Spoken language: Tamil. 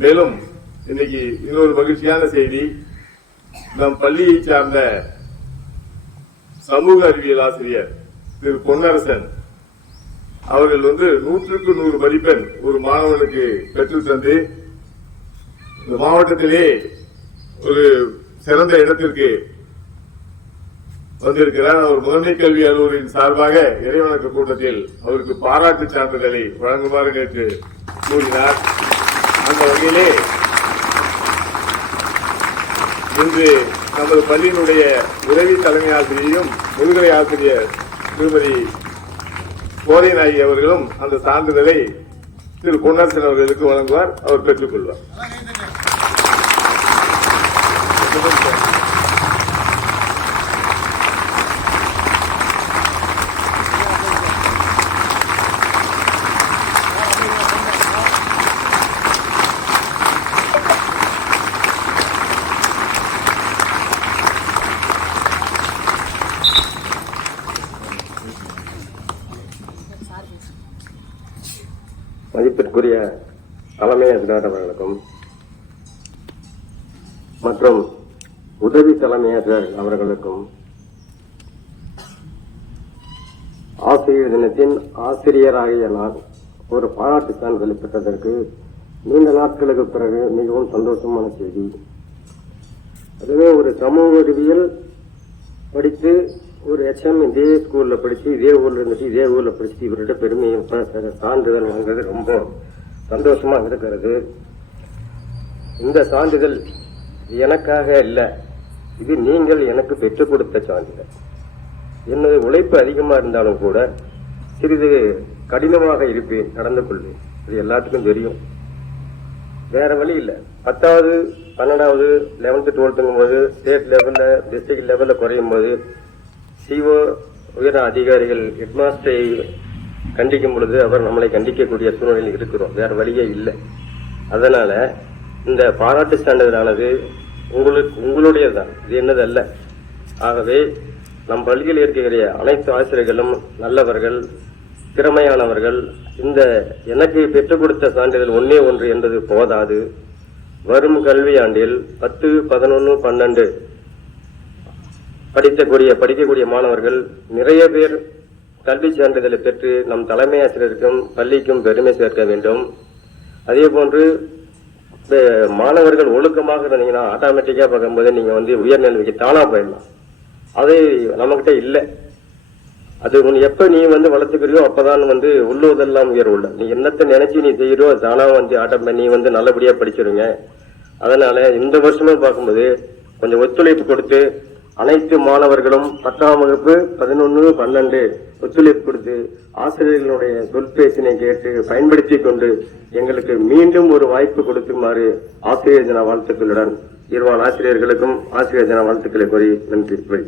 மேலும் இன்னைக்கு இன்னொரு மகிழ்ச்சியான செய்தி, நம் பள்ளியை சார்ந்த சமூக அறிவியல் ஆசிரியர் திரு பொன்னரசன் அவர்கள் 100க்கு 100 மதிப்பெண் ஒரு மாணவனுக்கு பெற்றுத் தந்து இந்த மாவட்டத்திலே ஒரு சிறந்த இடத்திற்கு வந்திருக்கிறார். அவர் முதன்மை கல்வி அலுவலரின் சார்பாக இறைவணக்க கூட்டத்தில் அவருக்கு பாராட்டு சான்றிதழை வழங்குமாறு நேற்று கூறினார். அந்த வகையிலே இன்று நமது பள்ளியினுடைய உதவி தலைமை ஆசிரியரும் முதுகலை ஆசிரியர் திருமதி கோதைநாயகி அவர்களும் அந்த சான்றிதழை திரு பொன்னரசன் அவர்களுக்கு வழங்குவார். அவர் பெற்றுக் கொள்வார். மதிப்பிற்குரிய தலைமை ஆசிரியர் அவர்களுக்கும் மற்றும் உதவி தலைமை ஆசிரியர் அவர்களுக்கும் ஆசிரியர் தினத்தின் ஆசிரியராகிய நான் ஒரு பாராட்டு சான்றிதழ் பெற்றதற்கு நீண்ட நாட்களுக்கு பிறகு மிகவும் சந்தோஷமான செய்தி. அதுவே ஒரு சமூக அறிவியல் படித்து ஒரு HM இதே ஸ்கூல்ல படிச்சு இதே ஊர்ல இருந்துட்டு இதே ஊர்ல படிச்சு இவர்கிட்ட பெருமையை சான்றிதழ் வாங்குறது ரொம்ப சந்தோஷமா இருக்கிறது. இந்த சான்றிதழ் எனக்காக இல்ல, இது நீங்கள் எனக்கு பெற்றுக் கொடுத்த சான்றிதழ். என்னது உழைப்பு அதிகமா இருந்தாலும் கூட சிறிது கடினமாக இருப்பேன், நடந்து கொள்வேன். இது எல்லாத்துக்கும் தெரியும். வேற வழி இல்ல. 10வது 12வது 11th 12ங்கும் போது ஸ்டேட் லெவல்ல டிஸ்ட்ரிக்ட் லெவல்ல குறையும் போது CO உயர் அதிகாரிகள் ஹெட்மாஸ்டரை கண்டிக்கும் பொழுது அவர் நம்மளை கண்டிக்கக்கூடிய சூழ்நிலையில் இருக்கிறோம். வேற வழியே இல்லை. அதனால இந்த பாராட்டு சான்றிதழானது உங்களுடையதான், இது என்னதல்ல. ஆகவே நம் பள்ளியில் இருக்கிற அனைத்து ஆசிரியர்களும் நல்லவர்கள், திறமையானவர்கள். இந்த எனக்கு பெற்றுக் கொடுத்த சான்றிதழ் ஒன்னே ஒன்று என்பது போதாது. வரும் கல்வியாண்டில் 10, 11, 12 படிக்கக்கூடிய மாணவர்கள் நிறைய பேர் கல்வி சான்றிதழை பெற்று நம் தலைமை ஆசிரியருக்கும் பள்ளிக்கும் பெருமை சேர்க்க வேண்டும். அதே போன்று மாணவர்கள் ஒழுக்கமாக இருந்தீங்கன்னா ஆட்டோமேட்டிக்கா பார்க்கும்போது நீங்க உயர்நிலைக்கு தானா போயிடலாம். அது நம்மகிட்ட இல்லை. அது எப்ப நீ வளர்த்துக்கிறியோ அப்பதான் உள்ளுவதெல்லாம் உயர்வுள்ள. நீ என்னத்தை நினைச்சு நீ செய்யறோ தானா நீ நல்லபடியா படிச்சிருங்க. அதனால இந்த வருஷமே பார்க்கும்போது கொஞ்சம் ஒத்துழைப்பு கொடுத்து அனைத்து மாணவர்களும் 10ஆம் வகுப்பு 11, 12 ஒத்துழைப்பு கொடுத்து ஆசிரியர்களுடைய சொற்பேச்சினை கேட்டு பயன்படுத்திக் கொண்டு எங்களுக்கு மீண்டும் ஒரு வாய்ப்பு கொடுக்குமாறு ஆசிரியர் தின வாழ்த்துக்களுடன் இருவான் ஆசிரியர்களுக்கும் ஆசிரியர் தின வாழ்த்துக்களை கூறி நன்றி.